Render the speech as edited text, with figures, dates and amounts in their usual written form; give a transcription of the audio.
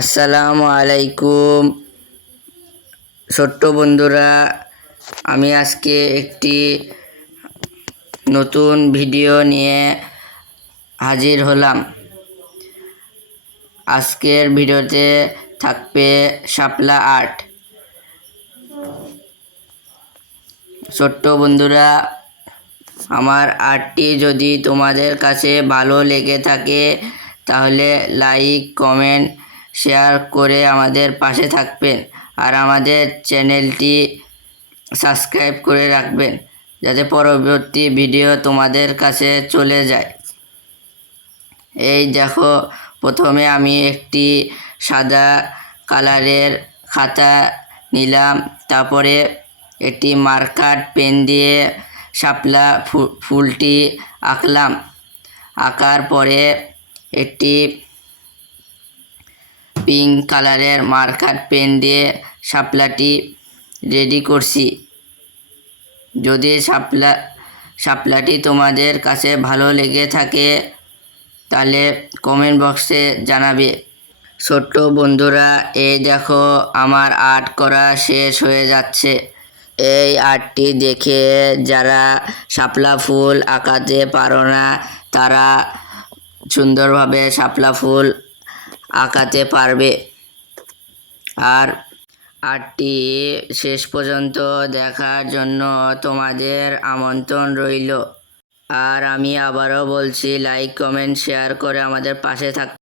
আসসালামু আলাইকুম ছোট্ট বন্ধুরা, আমি আজকে একটি নতুন ভিডিও নিয়ে হাজির হলাম। আজকের ভিডিওতে থাকবে শাপলা আর্ট। ছোট্ট বন্ধুরা, আমার আর্টটি যদি তোমাদের কাছে ভালো লেগে থাকে তাহলে লাইক, কমেন্ট, শেয়ার করে আমাদের পাশে থাকবেন আর আমাদের চ্যানেলটি সাবস্ক্রাইব করে রাখবেন যাতে পরবর্তী ভিডিও তোমাদের কাছে চলে যায়। এই দেখো, প্রথমে আমি একটি সাদা কালারের খাতা নিলাম, তারপরে একটি মার্কার পেন দিয়ে শাপলা ফুলটি আঁকলাম। আঁকার পরে একটি পিঙ্ক কালারের মার্কার পেন দিয়ে শাপলাটি রেডি করছি। যদি শাপলাটি তোমাদের কাছে ভালো লেগে থাকে তাহলে কমেন্ট বক্সে জানাবে। ছোট্ট বন্ধুরা, এই দেখো আমার আর্ট করা শেষ হয়ে যাচ্ছে। এই আর্টটি দেখে যারা শাপলা ফুল আঁকাতে পারো না তারা সুন্দরভাবে শাপলা ফুল আঁকাতে পারবে। আর আর্টটি শেষ পর্যন্ত দেখার জন্য তোমাদের আমন্ত্রণ রইল। আর আমি আবারও বলছি, লাইক, কমেন্ট, শেয়ার করে আমাদের পাশে থাক।